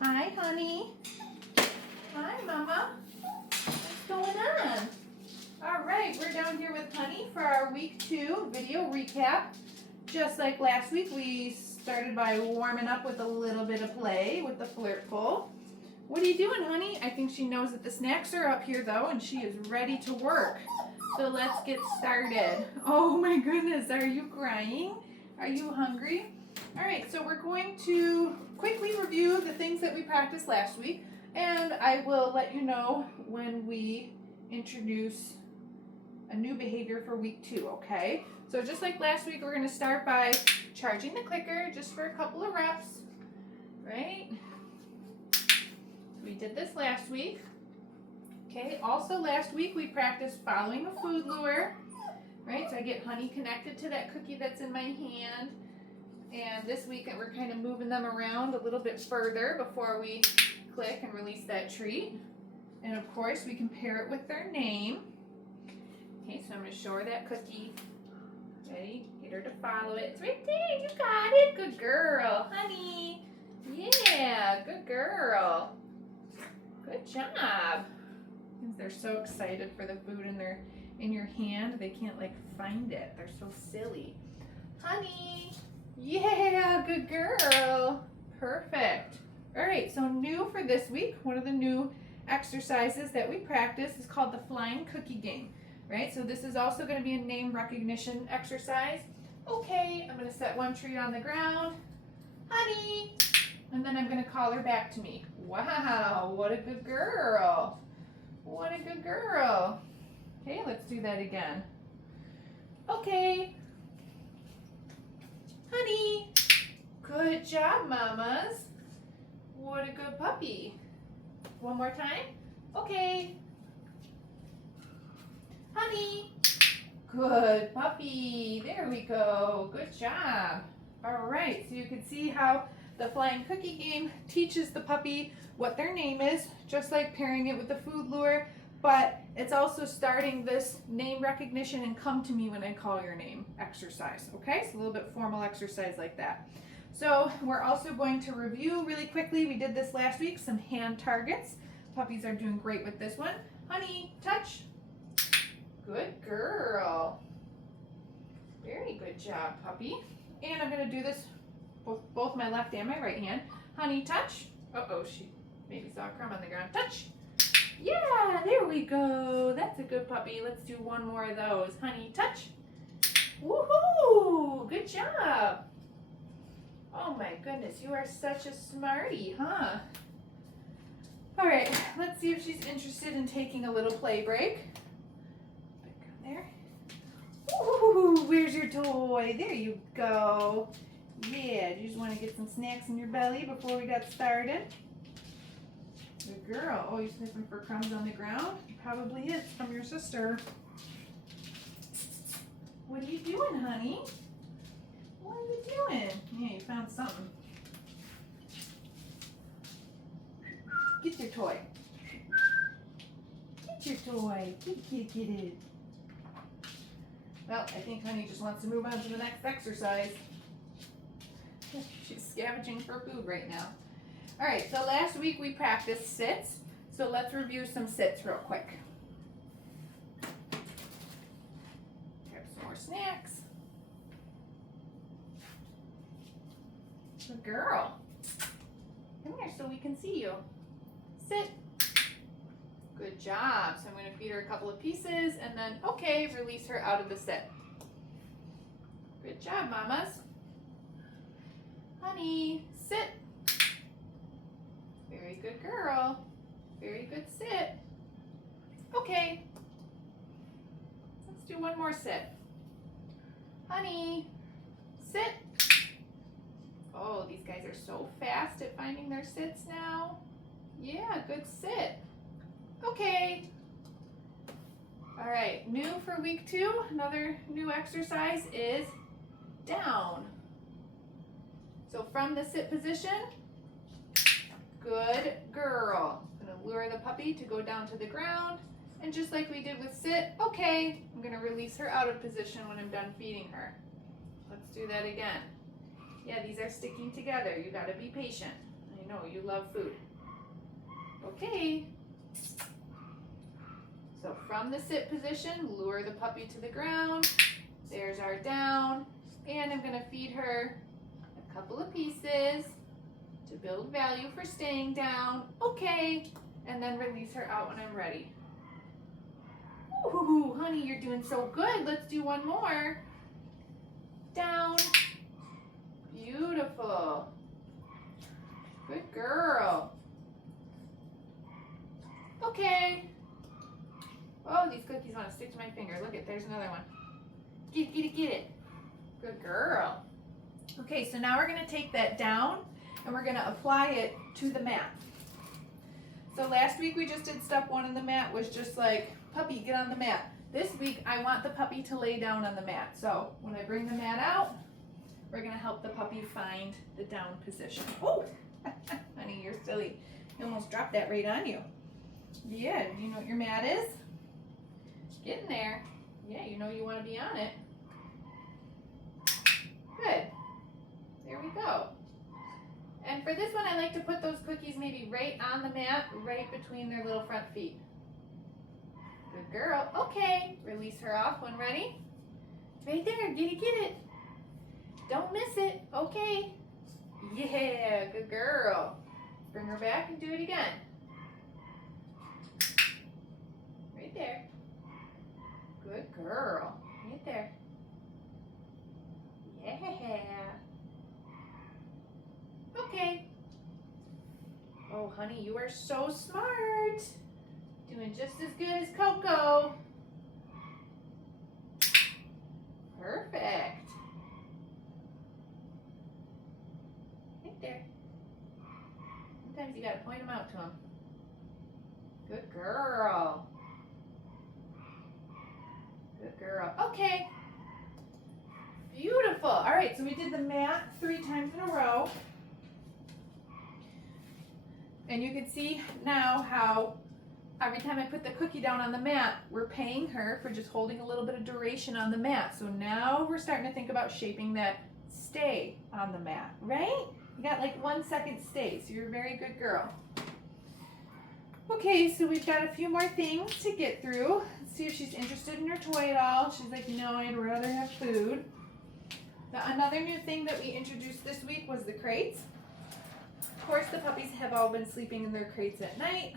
Hi, honey. Hi, Mama. What's going on? All right, we're down here with Honey for our week 2 video recap. Just like last week, we started by warming up with a little bit of play with the Flirtful. What are you doing, honey? I think she knows that the snacks are up here, though, and she is ready to work. So let's get started. Oh my goodness, are you crying? Are you hungry? All right, so we're going to quickly review the things that we practiced last week, and I will let you know when we introduce a new behavior for week 2, okay? So just like last week, we're gonna start by charging the clicker just for a couple of reps, right? We did this last week. Okay, also last week we practiced following a food lure, right? So I get Honey connected to that cookie that's in my hand. And this week we're kind of moving them around a little bit further before we click and release that treat. And of course we can pair it with their name. Okay, so I'm going to show her that cookie. Ready? Get her to follow it. It's right there. You got it. Good girl. Honey. Yeah, good girl. Good job. They're so excited for the food in your hand. They can't like find it. They're so silly. Honey. Yeah, good girl. Perfect. All right, so new for this week, one of the new exercises that we practice is called the flying cookie game, right? So this is also going to be a name recognition exercise. Okay, I'm going to set one treat on the ground. Honey. And then I'm going to call her back to me. Wow, what a good girl. What a good girl. Okay, let's do that again. Okay. Honey. Good job, mamas. What a good puppy. One more time. Okay. Honey. Good puppy. There we go. Good job. All right, so you can see how the flying cookie game teaches the puppy what their name is, just like pairing it with the food lure, but it's also starting this name recognition and come to me when I call your name exercise, okay? It's a little bit formal exercise like that. So we're also going to review really quickly, we did this last week, some hand targets. Puppies are doing great with this one. Honey, touch. Good girl. Very good job, puppy. And I'm gonna do this both my left and my right hand. Honey, touch. Uh-oh, she maybe saw a crumb on the ground. Touch. Yeah, there we go. That's a good puppy. Let's do one more of those. Honey, touch. Woohoo! Good job. Oh my goodness, you are such a smarty, huh? All right, let's see if she's interested in taking a little play break. Come there. Ooh, where's your toy? There you go. Yeah, do you just want to get some snacks in your belly before we got started? Good girl. Oh, you sniffing for crumbs on the ground? Probably is from your sister. What are you doing, honey? What are you doing? Yeah, you found something. Get your toy. Get your toy. Get it. Well, I think Honey just wants to move on to the next exercise. She's scavenging for food right now. All right, so last week we practiced sits. So let's review some sits real quick. Grab some more snacks. Good girl. Come here so we can see you. Sit. Good job. So I'm going to feed her a couple of pieces and then, okay, release her out of the sit. Good job, mamas. Honey, sit. Very good girl. Very good sit. Okay. Let's do one more sit. Honey, sit. Oh, these guys are so fast at finding their sits now. Yeah, good sit. Okay. All right, new for week 2, another new exercise is down. So from the sit position, good girl. I'm gonna lure the puppy to go down to the ground, and just like we did with sit, okay, I'm gonna release her out of position when I'm done feeding her. Let's do that again. Yeah, these are sticking together. You gotta be patient. I know you love food. Okay. So from the sit position, lure the puppy to the ground. There's our down. And I'm gonna feed her a couple of pieces to build value for staying down. Okay. And then release her out when I'm ready. Ooh, honey, you're doing so good. Let's do one more. Down. Beautiful. Good girl. Okay. Oh, these cookies want to stick to my finger. Look it, there's another one. Get it, get it, get it. Good girl. Okay, so now we're going to take that down and we're going to apply it to the mat. So last week we just did step 1 in the mat was just like, puppy, get on the mat. This week I want the puppy to lay down on the mat. So when I bring the mat out, we're going to help the puppy find the down position. Oh, honey, you're silly. You almost dropped that right on you. Yeah, do you know what your mat is? Get in there. Yeah, you know you want to be on it. Good. There we go. And for this one, I like to put those cookies maybe right on the mat, right between their little front feet. Good girl. Okay. Release her off when ready. Right there. Get it, get it. Don't miss it. Okay. Yeah, good girl. Bring her back and do it again. Right there. Good girl. Right there. Yeah. Okay. Oh, honey, you are so smart. Doing just as good as Coco. Perfect. Right there. Sometimes you gotta point them out to them. Good girl. Good girl. Okay. Beautiful. All right, so we did the mat 3 times in a row. And you can see now how every time I put the cookie down on the mat, we're paying her for just holding a little bit of duration on the mat. So now we're starting to think about shaping that stay on the mat, right? You got like 1 second stay, so you're a very good girl. Okay, so we've got a few more things to get through. Let's see if she's interested in her toy at all. She's like, no, I'd rather have food. Now, another new thing that we introduced this week was the crates. Of course, the puppies have all been sleeping in their crates at night,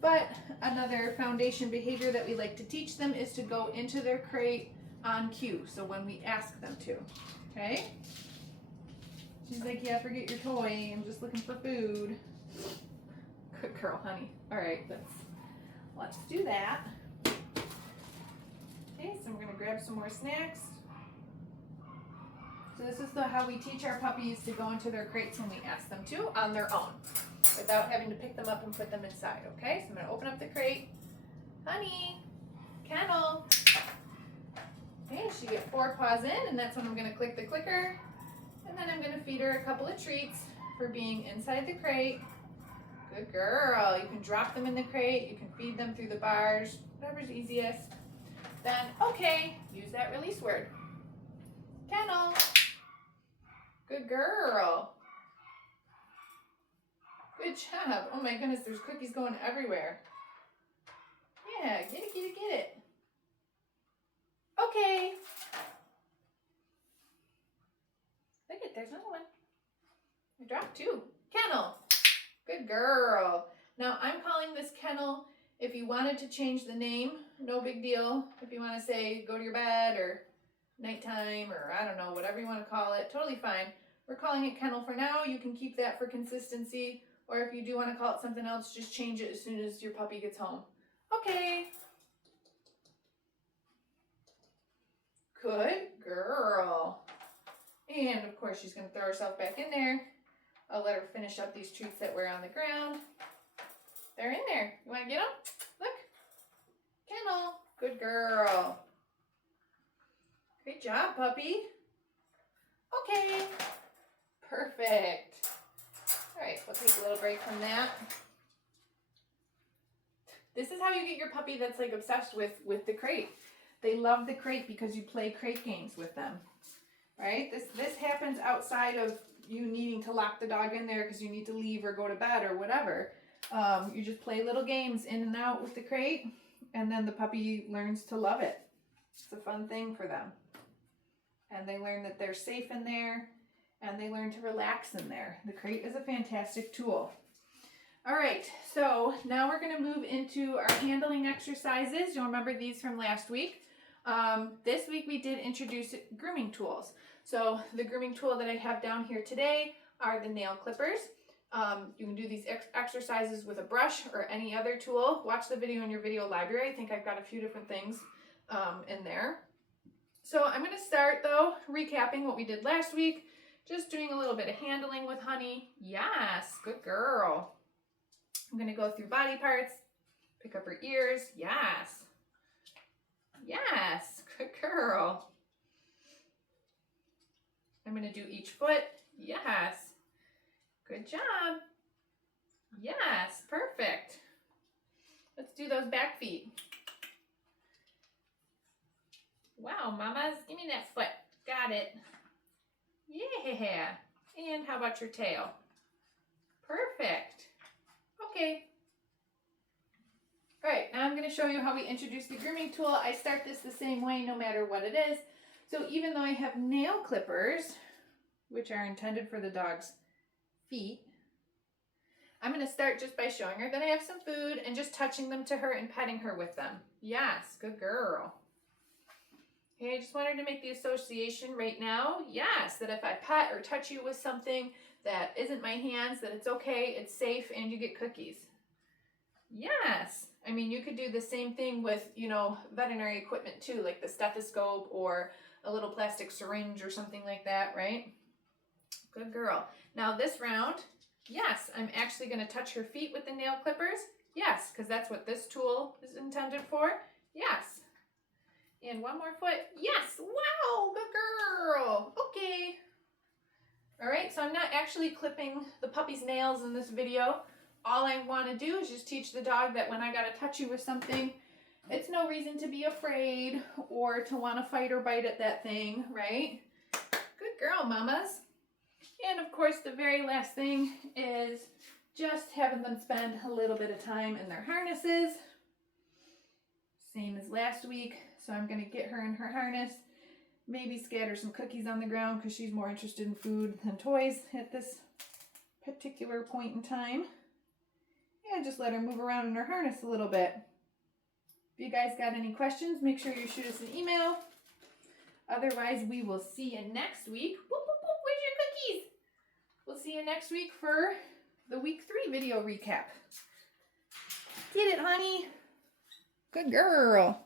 but another foundation behavior that we like to teach them is to go into their crate on cue, so when we ask them to, okay? She's like, yeah, forget your toy, I'm just looking for food. Good girl, honey. All right, let's do that. Okay, so we're gonna grab some more snacks. So this is how we teach our puppies to go into their crates when we ask them to on their own, without having to pick them up and put them inside, okay? So I'm gonna open up the crate. Honey, kennel. Okay, she get 4 paws in, and that's when I'm gonna click the clicker. And then I'm gonna feed her a couple of treats for being inside the crate. Good girl. You can drop them in the crate, you can feed them through the bars, whatever's easiest. Then, okay, use that release word. Kennel. Good girl. Good job. Oh my goodness, there's cookies going everywhere. Yeah, get it, get it, get it. Okay. Look it, there's another one. I dropped 2. Kennel. Good girl. Now I'm calling this Kennel. If you wanted to change the name, no big deal. If you want to say go to your bed or nighttime or I don't know, whatever you want to call it, totally fine. We're calling it Kennel for now. You can keep that for consistency, or if you do want to call it something else, just change it as soon as your puppy gets home. Okay. Good girl. And of course she's going to throw herself back in there. I'll let her finish up these treats that were on the ground. They're in there. You want to get them? Look. Kennel. Good girl. Great job, puppy. Okay. Perfect. All right, we'll take a little break from that. This is how you get your puppy that's like obsessed with the crate. They love the crate because you play crate games with them, right? This happens outside of you needing to lock the dog in there because you need to leave or go to bed or whatever. You just play little games in and out with the crate, and then the puppy learns to love it. It's a fun thing for them. And they learn that they're safe in there, and they learn to relax in there. The crate is a fantastic tool. All right, so now we're gonna move into our handling exercises. You'll remember these from last week. This week we did introduce grooming tools. So the grooming tool that I have down here today are the nail clippers. You can do these exercises with a brush or any other tool. Watch the video in your video library. I think I've got a few different things in there. So I'm going to start though recapping what we did last week. Just doing a little bit of handling with Honey. Yes, good girl. I'm going to go through body parts, pick up her ears. Yes. Yes, good girl. I'm going to do each foot. Yes. Good job. Yes, perfect. Let's do those back feet. Wow, mamas, give me that foot. Got it. Yeah. And how about your tail? Perfect. Okay. All right, now I'm going to show you how we introduce the grooming tool. I start this the same way no matter what it is. So even though I have nail clippers, which are intended for the dog's feet, I'm going to start just by showing her that I have some food and just touching them to her and petting her with them. Yes, good girl. Okay, I just want her to make the association right now. Yes, that if I pet or touch you with something that isn't my hands, that it's okay, it's safe, and you get cookies. Yes. I mean, you could do the same thing with, veterinary equipment too, like the stethoscope or a little plastic syringe or something like that, right? Good girl. Now this round, yes, I'm actually going to touch her feet with the nail clippers. Yes, because that's what this tool is intended for. Yes. And one more foot. Yes. Wow, good girl. Okay. All right, so I'm not actually clipping the puppy's nails in this video. All I want to do is just teach the dog that when I got to touch you with something, it's no reason to be afraid or to want to fight or bite at that thing, right? Good girl, mamas. And of course, the very last thing is just having them spend a little bit of time in their harnesses. Same as last week. So I'm going to get her in her harness, maybe scatter some cookies on the ground because she's more interested in food than toys at this particular point in time. And just let her move around in her harness a little bit. If you guys got any questions, make sure you shoot us an email. Otherwise, we will see you next week. Whoop, whoop, whoop, where's your cookies? We'll see you next week for the week 3 video recap. Did it, honey? Good girl.